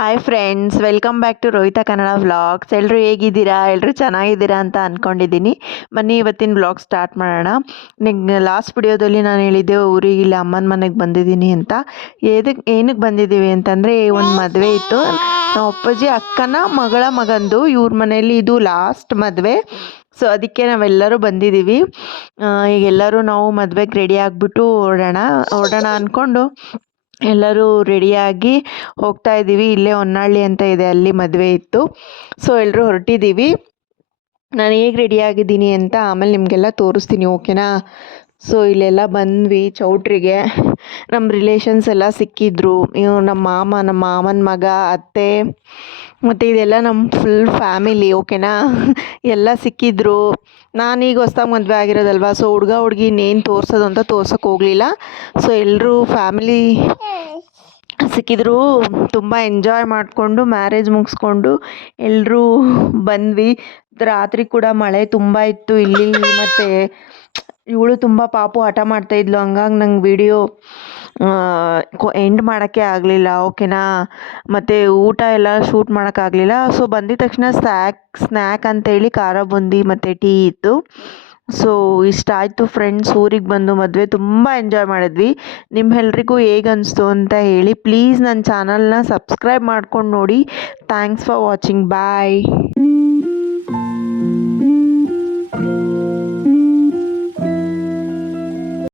Hi friends, welcome back to Rohita Kannada vlogs. ಎಲ್ಲರೂ ಹೇಗಿದ್ದೀರಾ? ಎಲ್ಲರೂ ಚೆನ್ನಾಗಿದ್ದೀರಾ ಅಂತ ಅಂದ್ಕೊಂಡಿದ್ದೀನಿ. ಬನ್ನಿ ಇವತ್ತಿನ ವ್ಲಾಗ್ ಸ್ಟಾರ್ಟ್ ಮಾಡೋಣ. ಲಾಸ್ಟ್ ವಿಡಿಯೋದಲ್ಲಿ ನಾನು ಹೇಳಿದ್ದೆ ಊರಿಗೆ ಇಲ್ಲಿ ಅಮ್ಮನ ಮನೆಗೆ ಬಂದಿದ್ದೀನಿ ಅಂತ. ಏನಕ್ಕೆ ಬಂದಿದ್ದೀವಿ ಅಂತಂದರೆ ಒಂದು ಮದುವೆ ಇತ್ತು. ನಮ್ಮ ಅಪ್ಪಾಜಿ ಅಕ್ಕನ ಮಗಳ ಮಗಂದು ಇವ್ರ ಮನೆಯಲ್ಲಿ ಇದು ಲಾಸ್ಟ್ ಮದುವೆ. ಸೊ ಅದಕ್ಕೆ ನಾವೆಲ್ಲರೂ ಬಂದಿದ್ದೀವಿ. ಈಗ ಎಲ್ಲರೂ ನಾವು ಮದುವೆಗೆ ರೆಡಿ ಆಗಿಬಿಟ್ಟು ಹೊರಡೋಣ ಅಂದ್ಕೊಂಡು ಎಲ್ಲರೂ ರೆಡಿಯಾಗಿ ಹೋಗ್ತಾ ಇದ್ದೀವಿ. ಇಲ್ಲೇ ಹೊನ್ನಾಳಿ ಅಂತ ಇದೆ, ಅಲ್ಲಿ ಮದುವೆ ಇತ್ತು. ಸೊ ಎಲ್ಲರೂ ಹೊರಟಿದ್ದೀವಿ. ನಾನು ಹೇಗೆ ರೆಡಿಯಾಗಿದ್ದೀನಿ ಅಂತ ಆಮೇಲೆ ನಿಮಗೆಲ್ಲ ತೋರಿಸ್ತೀನಿ, ಓಕೆನಾ? ಸೊ ಇಲ್ಲೆಲ್ಲ ಬಂದ್ವಿ ಚೌಟ್ರಿಗೆ. ನಮ್ಮ ರಿಲೇಷನ್ಸ್ ಎಲ್ಲ ಸಿಕ್ಕಿದ್ರು. ನಮ್ಮ ಮಾಮನ ಮಗ, ಅತ್ತೆ, ಮತ್ತು ಇದೆಲ್ಲ ನಮ್ಮ ಫುಲ್ ಫ್ಯಾಮಿಲಿ, ಓಕೆನಾ? ಎಲ್ಲ ಸಿಕ್ಕಿದ್ರು. ನಾನೀಗ ಹೊಸ್ದಾಗಿ ಮದುವೆ ಆಗಿರೋದಲ್ವ, ಸೊ ಹುಡುಗಿ ಇನ್ನೇನು ತೋರಿಸೋದು ಅಂತ ತೋರ್ಸೋಕೆ ಹೋಗಲಿಲ್ಲ. ಸೊ ಎಲ್ಲರೂ ಫ್ಯಾಮಿಲಿ ಸಿಕ್ಕಿದ್ರು. ತುಂಬ ಎಂಜಾಯ್ ಮಾಡಿಕೊಂಡು ಮ್ಯಾರೇಜ್ ಮುಗಿಸ್ಕೊಂಡು ಎಲ್ಲರೂ ಬಂದ್ವಿ. ರಾತ್ರಿ ಕೂಡ ಮಳೆ ತುಂಬ ಇತ್ತು ಇಲ್ಲಿ. ಮತ್ತು ಇವಳು ತುಂಬ ಪಾಪು ಹಠ ಮಾಡ್ತಾಯಿದ್ಲು, ಹಂಗಾಗಿ ನಂಗೆ ವಿಡಿಯೋ ಎಂಡ್ ಮಾಡೋಕ್ಕೆ ಆಗಲಿಲ್ಲ, ಓಕೆನಾ? ಮತ್ತು ಊಟ ಎಲ್ಲ ಶೂಟ್ ಮಾಡೋಕ್ಕಾಗಲಿಲ್ಲ. ಸೊ ಬಂದಿದ ತಕ್ಷಣ ಸ್ನ್ಯಾಕ್ ಅಂತೇಳಿ ಖಾರ ಬುಂದಿ ಮತ್ತು ಟೀ ಇತ್ತು. ಸೊ ಇಷ್ಟ ಆಯಿತು ಫ್ರೆಂಡ್ಸ್. ಊರಿಗೆ ಬಂದು ಮದುವೆ ತುಂಬ ಎಂಜಾಯ್ ಮಾಡಿದ್ವಿ. ನಿಮ್ಮೆಲ್ರಿಗೂ ಹೇಗೆ ಅನಿಸ್ತು ಅಂತ ಹೇಳಿ. ಪ್ಲೀಸ್ ನನ್ನ ಚಾನಲ್ನ ಸಬ್ಸ್ಕ್ರೈಬ್ ಮಾಡ್ಕೊಂಡು ನೋಡಿ. Thanks for watching. ಬಾಯ್.